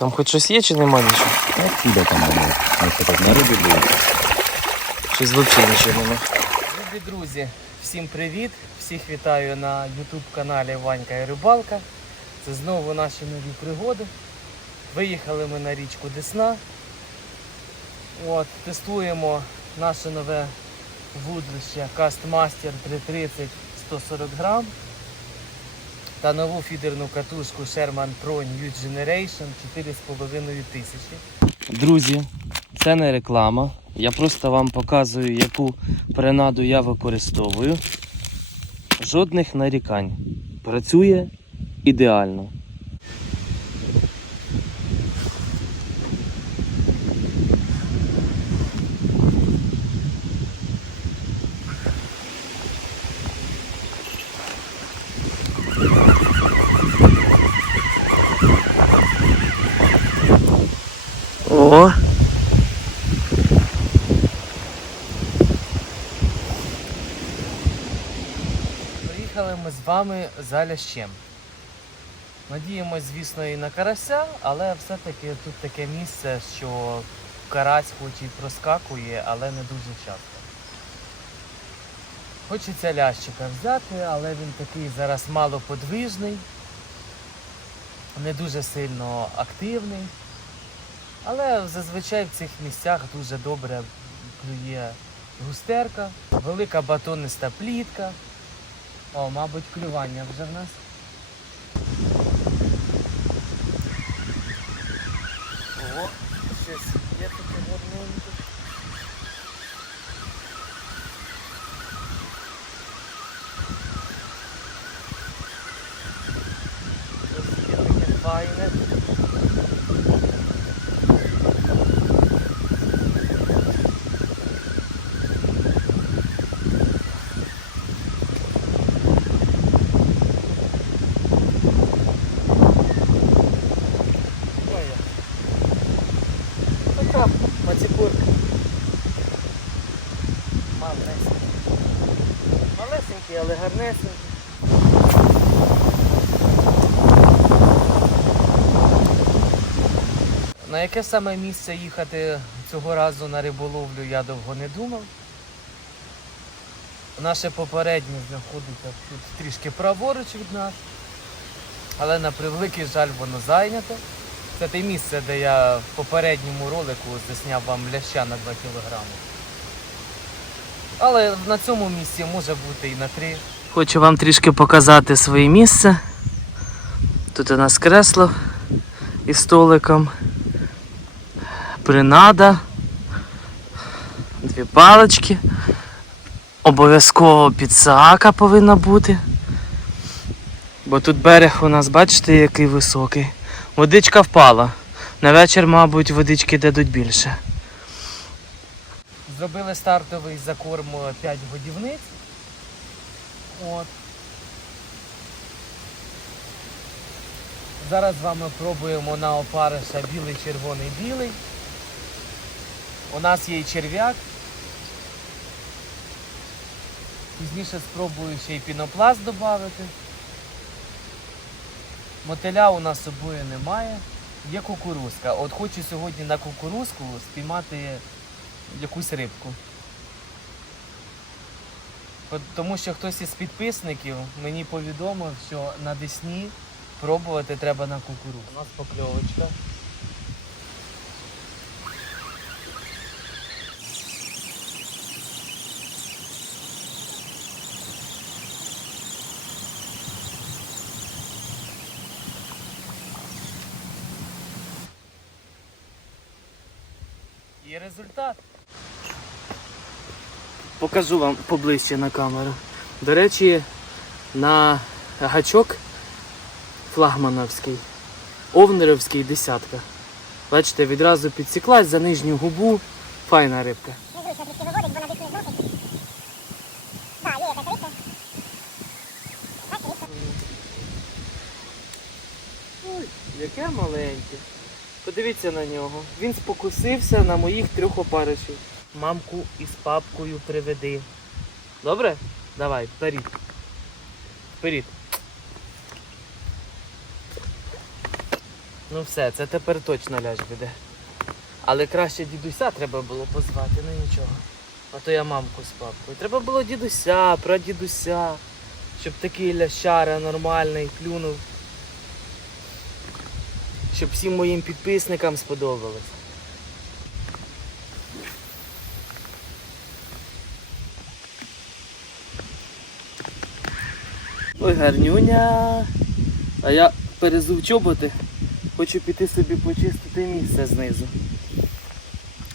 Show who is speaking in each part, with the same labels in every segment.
Speaker 1: Там хоч щось є чи нема нічого?
Speaker 2: Откуда там воно? Ось так на рибі було.
Speaker 1: Щось взагалі нічого нема.
Speaker 3: Любі друзі, всім привіт! Всіх вітаю на YouTube каналі Ванька і Рибалка. Це знову наші нові пригоди. Виїхали ми на річку Десна. От, тестуємо наше нове вудлище Castmaster 330 140 грам та нову фідерну катушку Sherman Pro New Generation 4,5 тисячі.
Speaker 1: Друзі, це не реклама. Я просто вам показую, яку принаду я використовую. Жодних нарікань. Працює ідеально. О!
Speaker 3: Приїхали ми з вами за лящем. Надіємось, звісно, і на карася, але все-таки тут таке місце, що карась хоч і проскакує, але не дуже часто. Хочеться лящика взяти, але він такий зараз малоподвижний, не дуже сильно активний. Але зазвичай в цих місцях дуже добре клює густерка, велика батониста плітка. О, мабуть, клювання вже в нас. О, щось є таке гарненьке. Щось є таке файне. Ой, Така маціпурка. Малесенький. Малесенький, але гарнесенький. На яке саме місце їхати цього разу на риболовлю я довго не думав. Наше попереднє знаходиться тут трішки праворуч від нас. Але на превеликий жаль воно зайнято. Це те місце, де я в попередньому ролику засняв вам ляща на 2 кг. Але на цьому місці може бути і на 3.
Speaker 1: Хочу вам трішки показати своє місце. Тут у нас кресло із столиком. Принада. Дві палички. Обов'язково підсака повинна бути. Бо тут берег у нас, бачите, який високий. Водичка впала. На вечір, мабуть, водички дадуть більше.
Speaker 3: Зробили стартовий закорм 5 годівниць. От. Зараз з вами пробуємо на опариша білий, червоний, білий. У нас є черв'як. Пізніше спробую ще й пінопласт додати. Мотиля у нас собою немає. Є кукурузка. От хочу сьогодні на кукурузку спіймати якусь рибку. Тому що хтось із підписників мені повідомив, що на Десні пробувати треба на кукурудзу. У нас покльовочка. І результат.
Speaker 1: Покажу вам поближче на камеру. До речі, на гачок флагмановський, овнеровський десятка. Бачите, відразу підсіклась за нижню губу. Файна рибка.
Speaker 4: Рибка.
Speaker 1: Ой, яке маленьке. Подивіться на нього. Він спокусився на моїх трьох опаришів. Мамку із папкою приведи. Добре? Давай, вперед. Вперед.
Speaker 3: Ну все, це тепер точно ляж буде. Але краще дідуся треба було позвати, ну нічого. А то я мамку з папкою. Треба було дідуся, прадідуся, щоб такий лящара нормальний клюнув. Щоб всім моїм підписникам сподобалось. Ой, гарнюня. А я перезув чоботи. Хочу піти собі почистити місце знизу.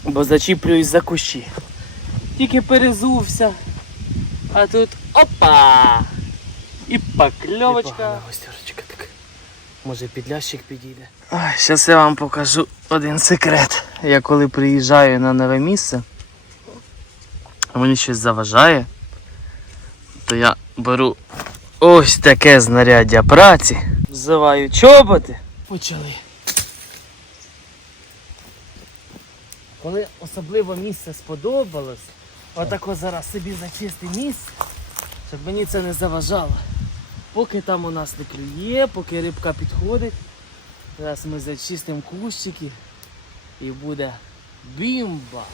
Speaker 3: Бо зачіплююсь за кущі. Тільки перезувся. А тут опа! І покльовочка. Може підлящик підійде. Зараз я вам покажу один секрет. Я коли приїжджаю на нове місце, а мені щось заважає, то я беру ось таке знаряддя праці. Взиваю чоботи. Почали. Коли особливо місце сподобалось, отако зараз собі зачисти місце, щоб мені це не заважало. Поки там у нас не клює, поки рибка підходить, зараз ми зачистимо кущики і буде бімба.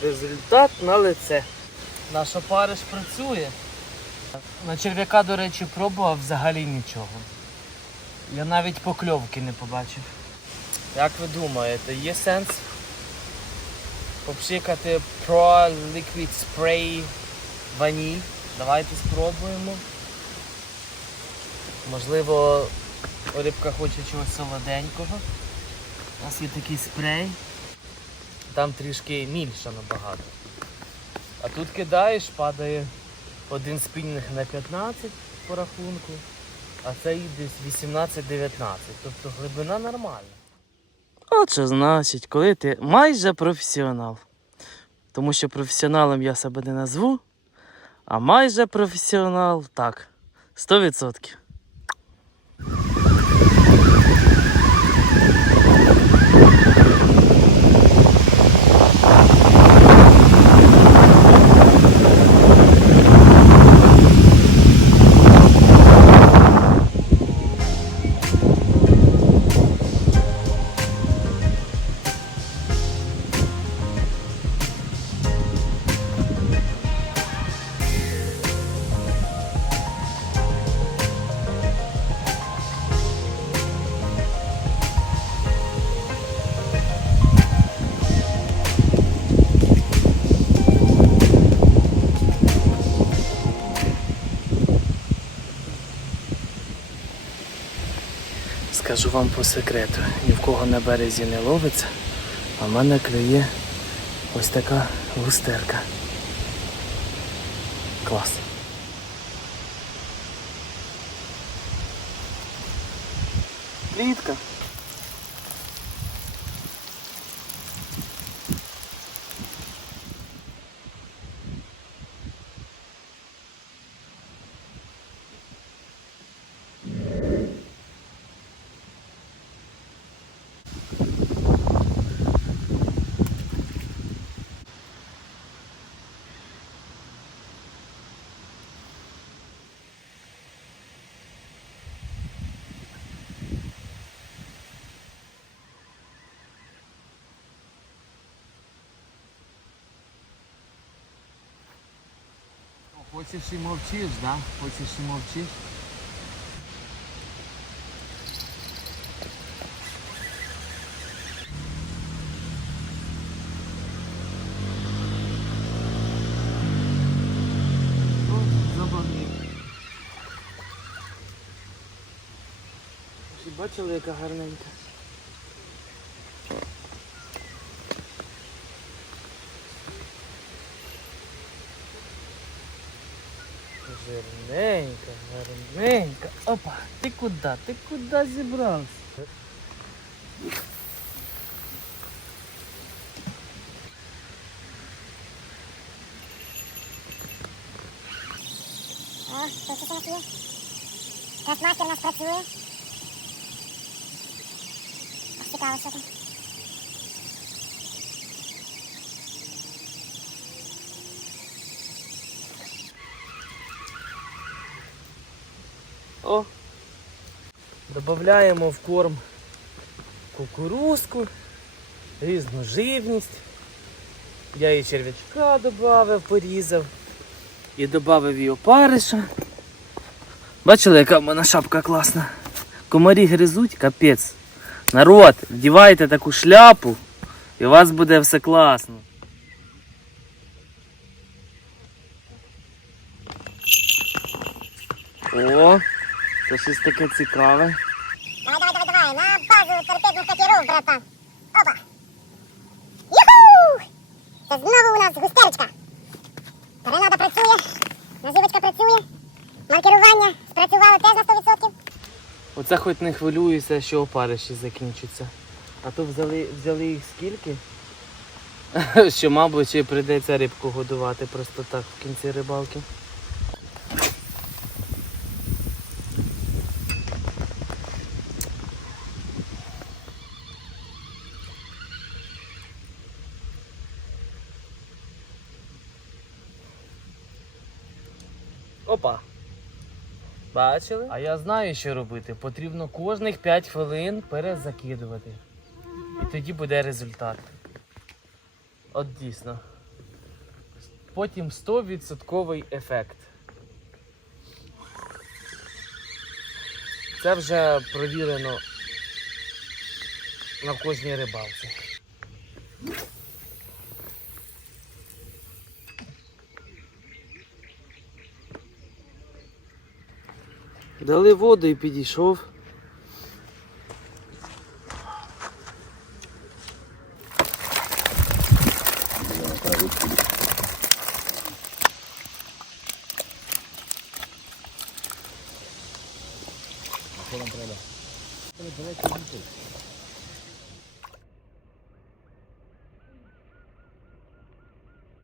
Speaker 3: Результат на лице. Наш опариш працює. На черв'яка, до речі, пробував взагалі нічого. Я навіть покльовки не побачив. Як ви думаєте, є сенс попшикати Pro Liquid Spray ваніль? Давайте спробуємо. Можливо, рибка хоче чогось солоденького. У нас є такий спрей. Там трішки мільше набагато. А тут кидаєш, падає один спінінг на 15 по рахунку, а цей десь 18-19. Тобто глибина нормальна. От що значить, коли ти майже професіонал. Тому що професіоналом я себе не назву, а майже професіонал так, 100%. Скажу вам по секрету, ні в кого на березі не ловиться, а в мене клює ось така густерка. Клас. Плітка. Хочеш і мовчиш, да? Хочеш і мовчиш. Ну, бачили, яка гарненька? Жирненька, гарненька. Опа, ти куди? Ти куди зібрався?
Speaker 4: О, тут щось у нас є. Трансмастер у нас працює. Ось цікаво, що там.
Speaker 3: Додаємо в корм кукурузку, різну живність. Я і черв'ячка додав, порізав. І додав і опариша. Бачили, яка в мене шапка класна? Комарі гризуть, капець. Народ, вдівайте таку шляпу, і у вас буде все класно. О, це щось таке цікаве.
Speaker 4: На базу торпедных катеров, братан. Опа. Юху! Це знову у нас густерочка. Торнадо працює, називочка працює. Маркерування спрацювало теж на 100%.
Speaker 3: Оце хоч не хвилююся, що опариші закінчаться. А то взяли, взяли їх скільки? Що, мабуть, прийдеться рибку годувати просто так в кінці рибалки. Опа. Бачили? А я знаю, що робити. Потрібно кожних 5 хвилин перезакидувати. І тоді буде результат. От дійсно. Потім 100% ефект. Це вже провірено на кожній рибалці. Дали воду і підійшов.